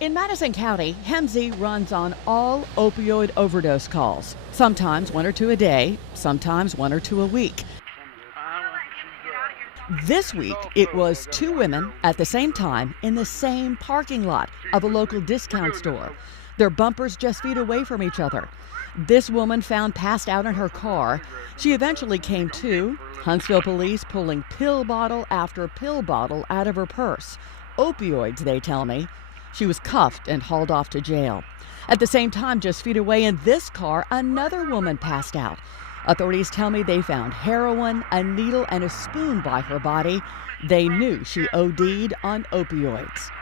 In Madison County, Hemsey runs on all opioid overdose calls, sometimes one or two a day, sometimes one or two a week. This week, it was two women at the same time in the same parking lot of a local discount store. Their bumpers just feet away from each other. This woman found passed out in her car. She eventually came to. Huntsville police pulling pill bottle after pill bottle out of her purse. Opioids, they tell me. She was cuffed and hauled off to jail. At the same time, just feet away in this car, another woman passed out. Authorities tell me they found heroin, a needle, and a spoon by her body. They knew she OD'd on opioids. So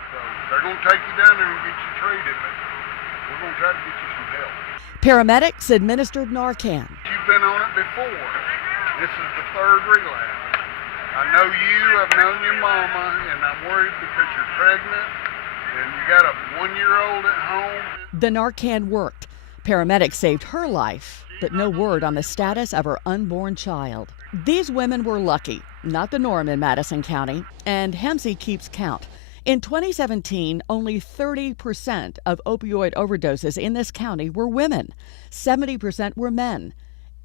they're going to take you down there and get you treated, but we're going to try to get you some help. Paramedics administered Narcan. You've been on it before. This is the third relapse. I know you, I've known your mama, and I'm worried because you're pregnant and you got a 1-year-old at home. The Narcan worked. Paramedics saved her life, but no word on the status of her unborn child. These women were lucky, not the norm in Madison County, and Hemsey keeps count. In 2017, only 30% of opioid overdoses in this county were women. 70% were men.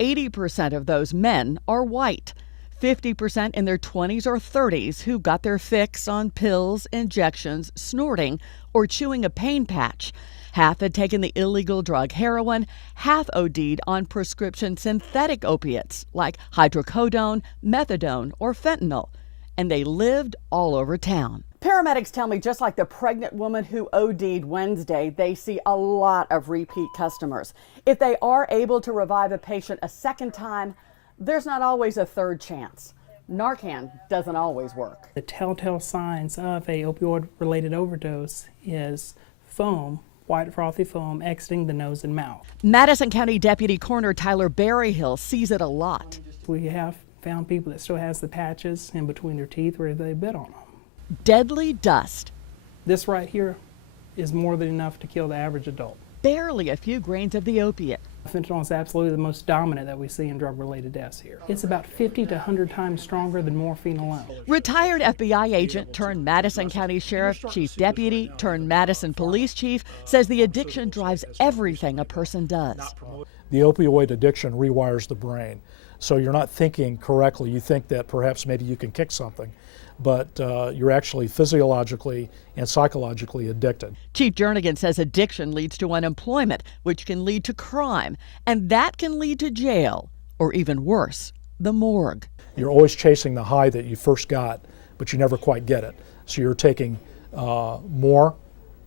80% of those men are white. 50% in their 20s or 30s who got their fix on pills, injections, snorting, or chewing a pain patch. Half had taken the illegal drug heroin, half OD'd on prescription synthetic opiates like hydrocodone, methadone, or fentanyl. And they lived all over town. Paramedics tell me, just like the pregnant woman who OD'd Wednesday, they see a lot of repeat customers. If they are able to revive a patient a second time, there's not always a third chance. Narcan doesn't always work. The telltale signs of a opioid-related overdose is foam, white frothy foam exiting the nose and mouth. Madison County Deputy Coroner Tyler Berryhill sees it a lot. We have found people that still has the patches in between their teeth where they bit on them. Deadly dust. This right here is more than enough to kill the average adult. Barely a few grains of the opiate. Fentanyl is absolutely the most dominant that we see in drug-related deaths here. It's about 50 to 100 times stronger than morphine alone. Retired FBI agent turned Madison County Sheriff Chief Deputy turned Madison Police Chief says the addiction drives everything a person does. The opioid addiction rewires the brain. So you're not thinking correctly. You think that perhaps maybe you can kick something, but you're actually physiologically and psychologically addicted. Chief Jernigan says addiction leads to unemployment, which can lead to crime, and that can lead to jail, or even worse, the morgue. You're always chasing the high that you first got, but you never quite get it. So you're taking more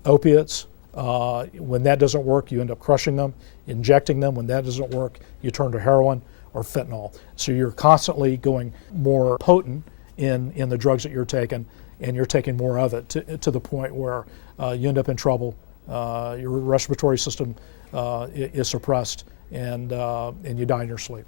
opiates. When that doesn't work, you end up crushing them, injecting them. When that doesn't work, you turn to heroin or fentanyl. So you're constantly going more potent in the drugs that you're taking, and you're taking more of it to the point where you end up in trouble. Your respiratory system is suppressed, and you die in your sleep.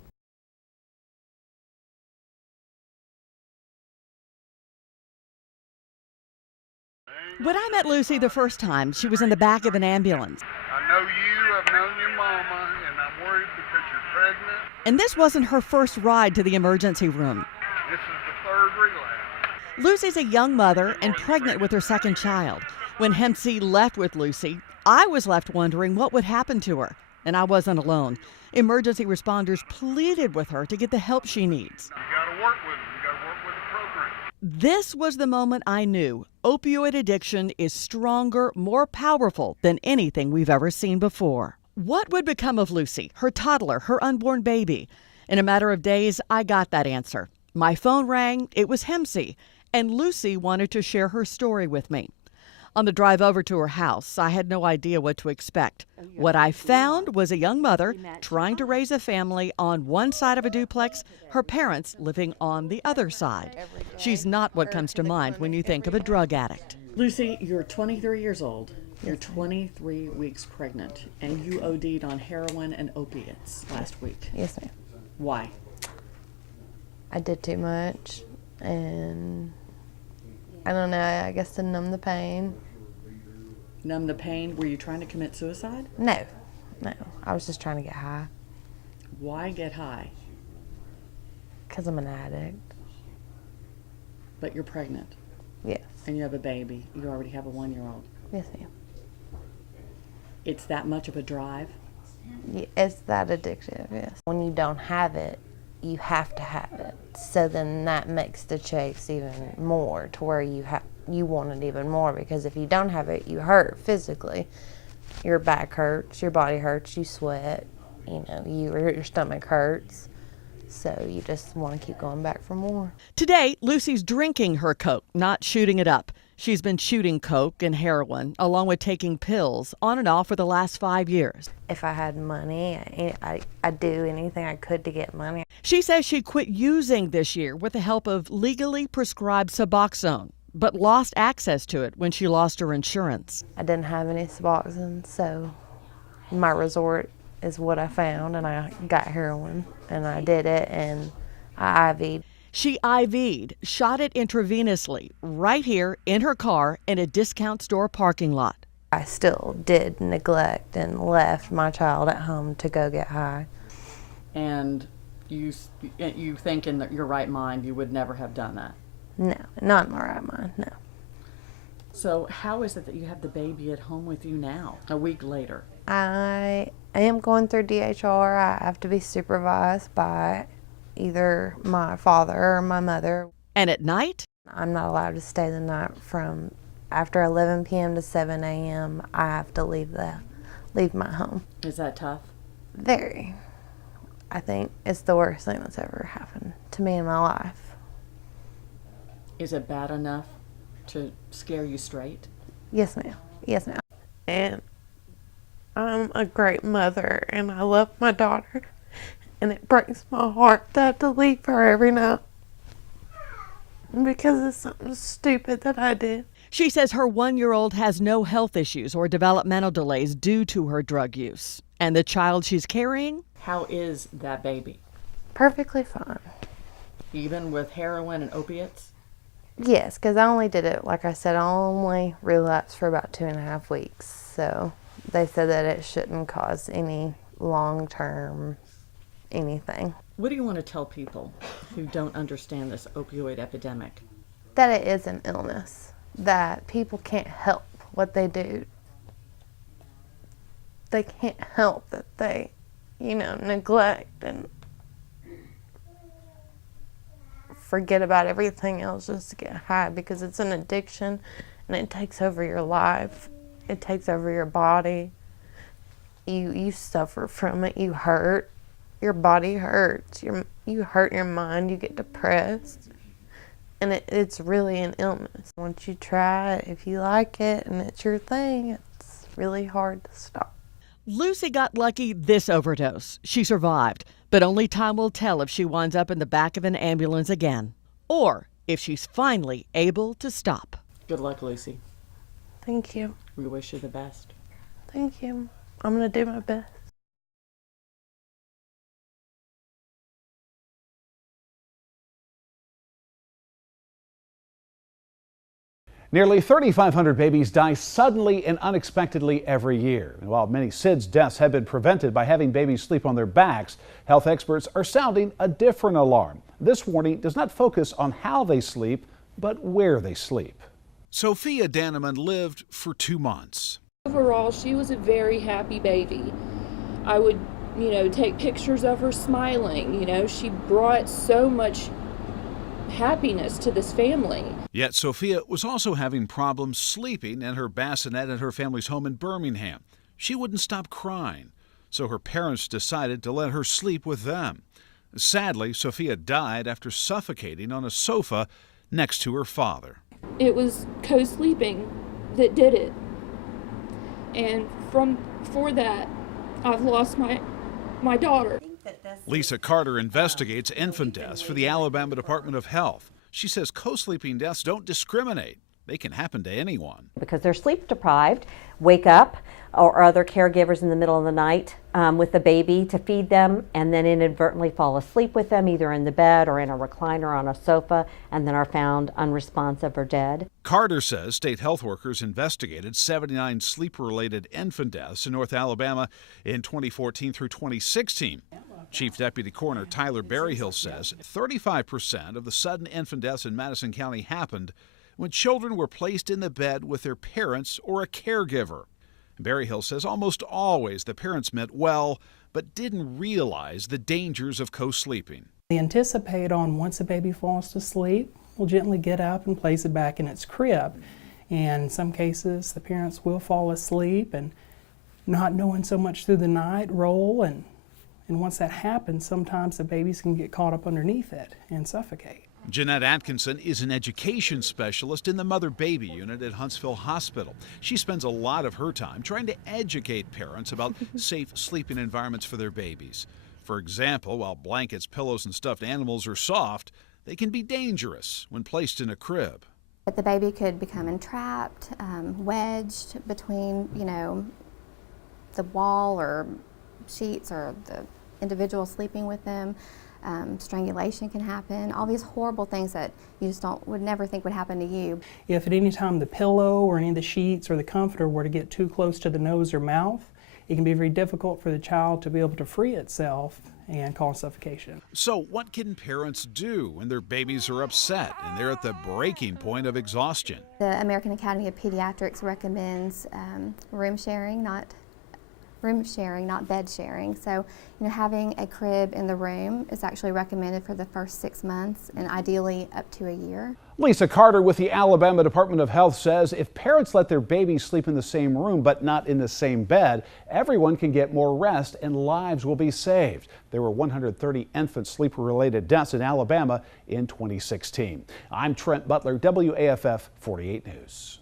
When I met Lucy the first time, she was in the back of an ambulance. I know you, I've known your mama, and I'm worried because you're pregnant. And this wasn't her first ride to the emergency room. This is the third relapse. Lucy's a young mother and pregnant with her second child. When Hemsey left with Lucy, I was left wondering what would happen to her. And I wasn't alone. Emergency responders pleaded with her to get the help she needs. You got to work with them. You got to work with the program. This was the moment I knew opioid addiction is stronger, more powerful than anything we've ever seen before. What would become of Lucy, her toddler, her unborn baby? In a matter of days, I got that answer. My phone rang, it was Hemsey, and Lucy wanted to share her story with me. On the drive over to her house, I had no idea what to expect. What I found was a young mother trying to raise a family on one side of a duplex, her parents living on the other side. She's not what comes to mind when you think of a drug addict. Lucy, you're 23 years old. You're 23 weeks pregnant, and you OD'd on heroin and opiates last week. Yes, ma'am. Why? I did too much, and I don't know, I guess to numb the pain. Numb the pain? Were you trying to commit suicide? No, I was just trying to get high. Why get high? Because I'm an addict. But you're pregnant. Yes. And you have a baby. You already have a 1-year-old. Yes, ma'am. It's that much of a drive? It's that addictive, yes. When you don't have it, you have to have it. So then that makes the chase even more to where you want it even more, because if you don't have it, you hurt physically. Your back hurts, your body hurts, you sweat, your stomach hurts. So you just want to keep going back for more. Today, Lucy's drinking her Coke, not shooting it up. She's been shooting Coke and heroin, along with taking pills, on and off for the last 5 years. If I had money, I'd do anything I could to get money. She says she quit using this year with the help of legally prescribed Suboxone, but lost access to it when she lost her insurance. I didn't have any Suboxone, so my resort is what I found, and I got heroin, and I did it, and I IV'd. She IV'd, shot it intravenously, right here in her car in a discount store parking lot. I still did neglect and left my child at home to go get high. And you think in your right mind you would never have done that? No, not in my right mind, no. So how is it that you have the baby at home with you now, a week later? I am going through DHR. I have to be supervised by either my father or my mother. And at night? I'm not allowed to stay the night from after 11 p.m. to 7 a.m. I have to leave my home. Is that tough? Very. I think it's the worst thing that's ever happened to me in my life. Is it bad enough to scare you straight? Yes, ma'am. Yes, ma'am. And I'm a great mother, and I love my daughter, and it breaks my heart to have to leave her every night because of something stupid that I did. She says her 1-year-old has no health issues or developmental delays due to her drug use. And the child she's carrying? How is that baby? Perfectly fine. Even with heroin and opiates? Yes, because I only did it, like I said, I only relapsed for about 2.5 weeks. So they said that it shouldn't cause any long-term anything. What do you want to tell people who don't understand this opioid epidemic? That it is an illness, that people can't help what they do. They can't help that they, neglect and forget about everything else just to get high, because it's an addiction and it takes over your life. It takes over your body. You suffer from it. You hurt. Your body hurts. You hurt your mind. You get depressed. And it's really an illness. Once you try it, if you like it and it's your thing, it's really hard to stop. Lucy got lucky this overdose. She survived, but only time will tell if she winds up in the back of an ambulance again, or if she's finally able to stop. Good luck, Lucy. Thank you. We wish you the best. Thank you. I'm going to do my best. Nearly 3,500 babies die suddenly and unexpectedly every year. And while many SIDS deaths have been prevented by having babies sleep on their backs, health experts are sounding a different alarm. This warning does not focus on how they sleep, but where they sleep. Sophia Danneman lived for 2 months. Overall, she was a very happy baby. I would, take pictures of her smiling. She brought so much happiness to this family. Yet Sophia was also having problems sleeping in her bassinet at her family's home in Birmingham. She wouldn't stop crying, so her parents decided to let her sleep with them. Sadly, Sophia died after suffocating on a sofa next to her father. It was co-sleeping that did it. And for that, I've lost my daughter. Lisa Carter investigates infant deaths for the Alabama Department of Health. She says co-sleeping deaths don't discriminate. They can happen to anyone. Because they're sleep deprived, wake up, or other caregivers in the middle of the night with the baby to feed them, and then inadvertently fall asleep with them, either in the bed or in a recliner on a sofa, and then are found unresponsive or dead. Carter says state health workers investigated 79 sleep-related infant deaths in North Alabama in 2014 through 2016. Chief Deputy Coroner Tyler Berryhill says 35% of the sudden infant deaths in Madison County happened when children were placed in the bed with their parents or a caregiver. Berryhill says almost always the parents meant well, but didn't realize the dangers of co-sleeping. They anticipate on once a baby falls to sleep, we'll gently get up and place it back in its crib. And in some cases, the parents will fall asleep and not knowing so much through the night, roll, and once that happens, sometimes the babies can get caught up underneath it and suffocate. Jeanette Atkinson is an education specialist in the mother-baby unit at Huntsville Hospital. She spends a lot of her time trying to educate parents about safe sleeping environments for their babies. For example, while blankets, pillows, and stuffed animals are soft, they can be dangerous when placed in a crib. But the baby could become entrapped, wedged between, the wall or sheets or the individual sleeping with them. Strangulation can happen. All these horrible things that you just would never think would happen to you. If at any time the pillow or any of the sheets or the comforter were to get too close to the nose or mouth, it can be very difficult for the child to be able to free itself and cause suffocation. So what can parents do when their babies are upset and they're at the breaking point of exhaustion? The American Academy of Pediatrics recommends room sharing, not bed sharing. So, having a crib in the room is actually recommended for the first 6 months and ideally up to a year. Lisa Carter with the Alabama Department of Health says if parents let their babies sleep in the same room but not in the same bed, everyone can get more rest and lives will be saved. There were 130 infant sleep-related deaths in Alabama in 2016. I'm Trent Butler, WAFF 48 News.